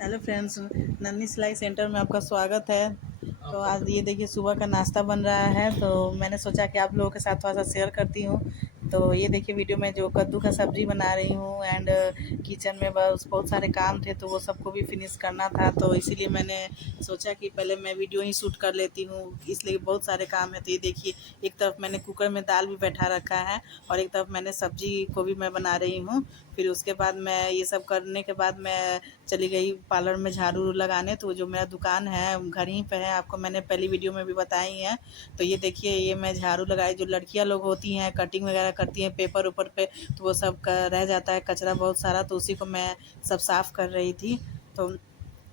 Hello friends, नन्ही सिलाई centre में आपका स्वागत है। तो आज ये देखिए सुबह का नाश्ता बन रहा है, तो मैंने सोचा कि आप लोगों के साथ थोड़ा सा शेयर करती हूँ। तो ये देखिए वीडियो में जो कद्दू का सब्ज़ी बना रही हूँ एंड किचन में बस बहुत सारे काम थे, तो वो सबको भी फिनिश करना था, तो इसीलिए मैंने सोचा कि पहले मैं वीडियो ही शूट कर लेती हूँ, इसलिए बहुत सारे काम है। तो ये देखिए एक तरफ मैंने कुकर में दाल भी बैठा रखा है और एक तरफ मैंने सब्जी को भी मैं बना रही हूँ। फिर उसके बाद मैं ये सब करने के बाद मैं चली गई पार्लर में झाड़ू लगाने। तो जो मेरा दुकान है घर ही पे है, आपको मैंने पहली वीडियो में भी बताई है। तो ये देखिए ये मैं झाड़ू लगाई, जो लड़कियां लोग होती हैं कटिंग वगैरह करती हैं पेपर ऊपर पे, तो वो सब रह जाता है कचरा बहुत सारा, तो उसी को मैं सब साफ कर रही थी। तो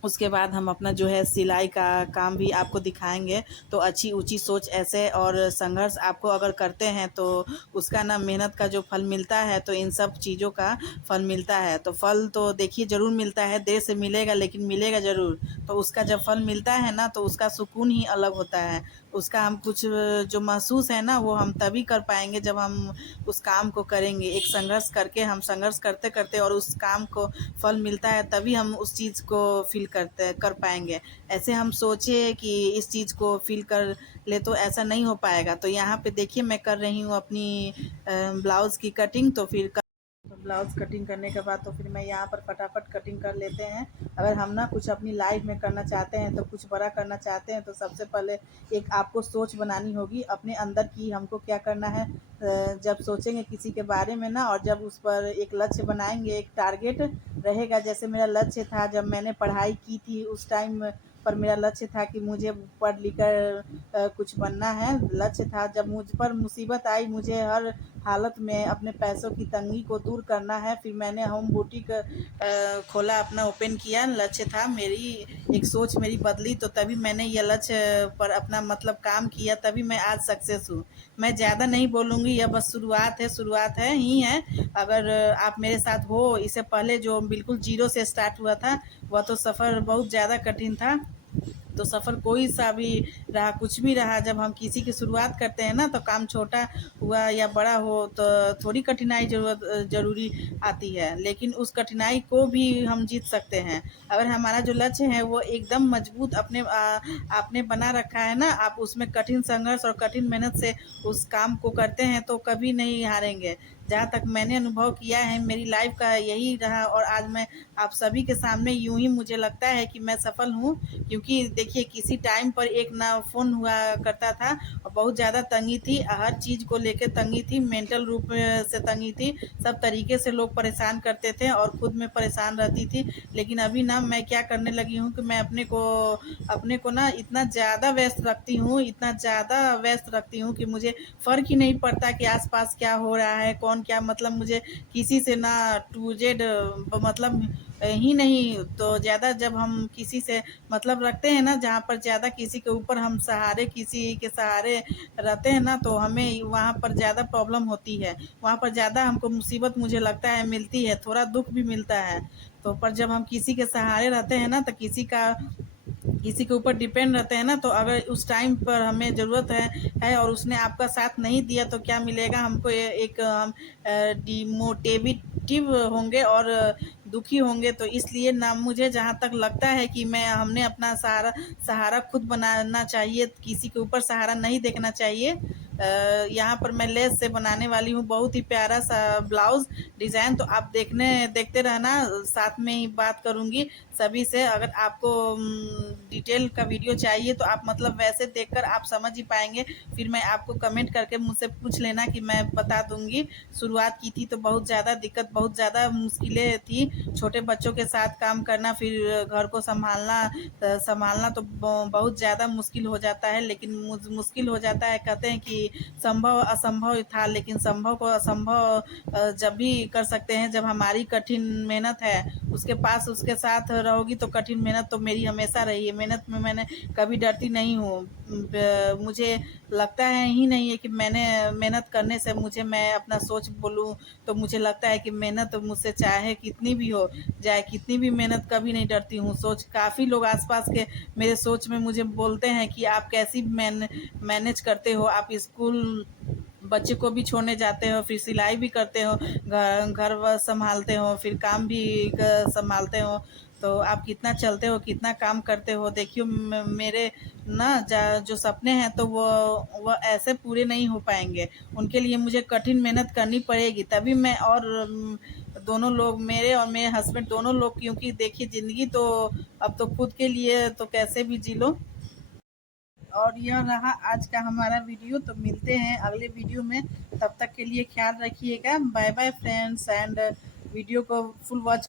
उसके बाद हम अपना जो है सिलाई का काम भी आपको दिखाएंगे। तो अच्छी ऊंची सोच ऐसे और संघर्ष आपको अगर करते हैं तो उसका ना मेहनत का जो फल मिलता है, तो इन सब चीज़ों का फल मिलता है। तो फल तो देखिए ज़रूर मिलता है, देर से मिलेगा लेकिन मिलेगा ज़रूर। तो उसका जब फल मिलता है ना, तो उसका सुकून ही अलग होता है। उसका हम कुछ जो महसूस है ना, वो हम तभी कर पाएंगे जब हम उस काम को करेंगे। एक संघर्ष करके हम संघर्ष करते करते और उस काम को फल मिलता है, तभी हम उस चीज़ को फील कर पाएंगे। ऐसे हम सोचे कि इस चीज़ को फील कर ले, तो ऐसा नहीं हो पाएगा। तो यहाँ पे देखिए मैं कर रही हूँ अपनी ब्लाउज़ की कटिंग। तो ब्लाउज़ कटिंग करने के बाद तो फिर मैं यहाँ पर फटाफट कटिंग कर लेते हैं। अगर हम ना कुछ अपनी लाइफ में करना चाहते हैं, तो कुछ बड़ा करना चाहते हैं, तो सबसे पहले एक आपको सोच बनानी होगी अपने अंदर की हमको क्या करना है। जब सोचेंगे किसी के बारे में ना, और जब उस पर एक लक्ष्य बनाएंगे, एक टारगेट रहेगा। जैसे मेरा लक्ष्य था जब मैंने पढ़ाई की थी, उस टाइम पर मेरा लक्ष्य था कि मुझे पढ़ लिख कर कुछ बनना है। लक्ष्य था जब मुझ पर मुसीबत आई, मुझे हर हालत में अपने पैसों की तंगी को दूर करना है। फिर मैंने होम बुटीक खोला, अपना ओपन किया। लक्ष्य था मेरी, एक सोच मेरी बदली, तो तभी मैंने यह लक्ष्य पर अपना मतलब काम किया, तभी मैं आज सक्सेस हूँ। मैं ज़्यादा नहीं बोलूँगी, यह बस शुरुआत है, शुरुआत है ही है। अगर आप मेरे साथ हो, इससे पहले जो बिल्कुल जीरो से स्टार्ट हुआ था, वह तो सफ़र बहुत ज़्यादा कठिन था। तो सफ़र कोई सा भी रहा, कुछ भी रहा, जब हम किसी की शुरुआत करते हैं ना, तो काम छोटा हुआ या बड़ा हो, तो थोड़ी कठिनाई ज़रूरी आती है, लेकिन उस कठिनाई को भी हम जीत सकते हैं। अगर हमारा जो लक्ष्य है वो एकदम मजबूत आपने बना रखा है ना, आप उसमें कठिन संघर्ष और कठिन मेहनत से उस काम को करते हैं, तो कभी नहीं हारेंगे। जहाँ तक मैंने अनुभव किया है, मेरी लाइफ का यही रहा, और आज मैं आप सभी के सामने यूं ही मुझे लगता है कि मैं सफल हूँ। क्योंकि देखिए किसी टाइम पर एक ना फ़ोन हुआ करता था, और बहुत ज़्यादा तंगी थी, हर चीज़ को लेकर तंगी थी, मेंटल रूप से तंगी थी, सब तरीके से लोग परेशान करते थे और खुद में परेशान रहती थी। लेकिन अभी ना मैं क्या करने लगी हूँ कि मैं अपने को ना इतना ज़्यादा व्यस्त रखती हूँ, इतना ज़्यादा व्यस्त रखती हूँ कि मुझे फ़र्क ही नहीं पड़ता कि आसपास क्या हो रहा है, कौन क्या, मतलब मुझे किसी से ना टू जेड मतलब ही नहीं। तो ज़्यादा जब हम किसी से मतलब रखते हैं ना, जहाँ पर ज़्यादा किसी के ऊपर हम सहारे, किसी के सहारे रहते हैं ना, तो हमें वहाँ पर ज़्यादा प्रॉब्लम होती है, वहाँ पर ज़्यादा हमको मुसीबत मुझे लगता है मिलती है, थोड़ा दुख भी मिलता है। तो पर जब हम किसी के सहारे रहते हैं ना, तो किसी के ऊपर डिपेंड रहते हैं ना, तो अगर उस टाइम पर हमें ज़रूरत है और उसने आपका साथ नहीं दिया, तो क्या मिलेगा हमको, एक हम डिमोटिवेटिव होंगे और दुखी होंगे। तो इसलिए ना मुझे जहाँ तक लगता है कि मैं हमने अपना सहारा सहारा खुद बनाना चाहिए, किसी के ऊपर सहारा नहीं देखना चाहिए। यहाँ पर मैं लेस से बनाने वाली हूँ बहुत ही प्यारा सा ब्लाउज़ डिज़ाइन, तो आप देखते रहना, साथ में ही बात करूँगी सभी से। अगर आपको डिटेल का वीडियो चाहिए, तो आप मतलब वैसे देखकर आप समझ ही पाएंगे। फिर मैं आपको कमेंट करके मुझसे पूछ लेना कि मैं बता दूंगी। शुरुआत की थी तो बहुत ज़्यादा दिक्कत, बहुत ज़्यादा मुश्किलें थी, छोटे बच्चों के साथ काम करना, फिर घर को संभालना तो बहुत ज़्यादा मुश्किल हो जाता है। लेकिन मुश्किल हो जाता है, कहते हैं कि संभव असंभव था, लेकिन संभव को असंभव जब भी कर सकते हैं जब हमारी कठिन मेहनत है उसके साथ रहोगी। तो कठिन मेहनत तो मेरी हमेशा रही है, मेहनत में मैंने कभी डरती नहीं हूँ। मुझे लगता है ही नहीं है कि मैंने मेहनत करने से मुझे, मैं अपना सोच बोलूँ तो मुझे लगता है कि मेहनत मुझसे चाहे कितनी भी हो जाए, कितनी भी मेहनत, कभी नहीं डरती हूँ। सोच काफ़ी लोग आसपास के मेरे सोच में मुझे बोलते हैं कि आप कैसी मैनेज करते हो, आप स्कूल बच्चे को भी छोड़ने जाते हो, फिर सिलाई भी करते हो, घर घर संभालते हो, फिर काम भी संभालते हो। तो आप कितना चलते हो, कितना काम करते हो। देखियो मेरे ना जो सपने हैं तो वो ऐसे पूरे नहीं हो पाएंगे। उनके लिए मुझे कठिन मेहनत करनी पड़ेगी, तभी मैं और दोनों लोग, मेरे और मेरे हस्बैंड दोनों लोग, क्योंकि देखिए ज़िंदगी तो अब तो खुद के लिए तो कैसे भी जी लो। और यह रहा आज का हमारा वीडियो। तो मिलते हैं अगले वीडियो में, तब तक के लिए ख्याल रखिएगा। Bye bye friends, and video को फुल वॉच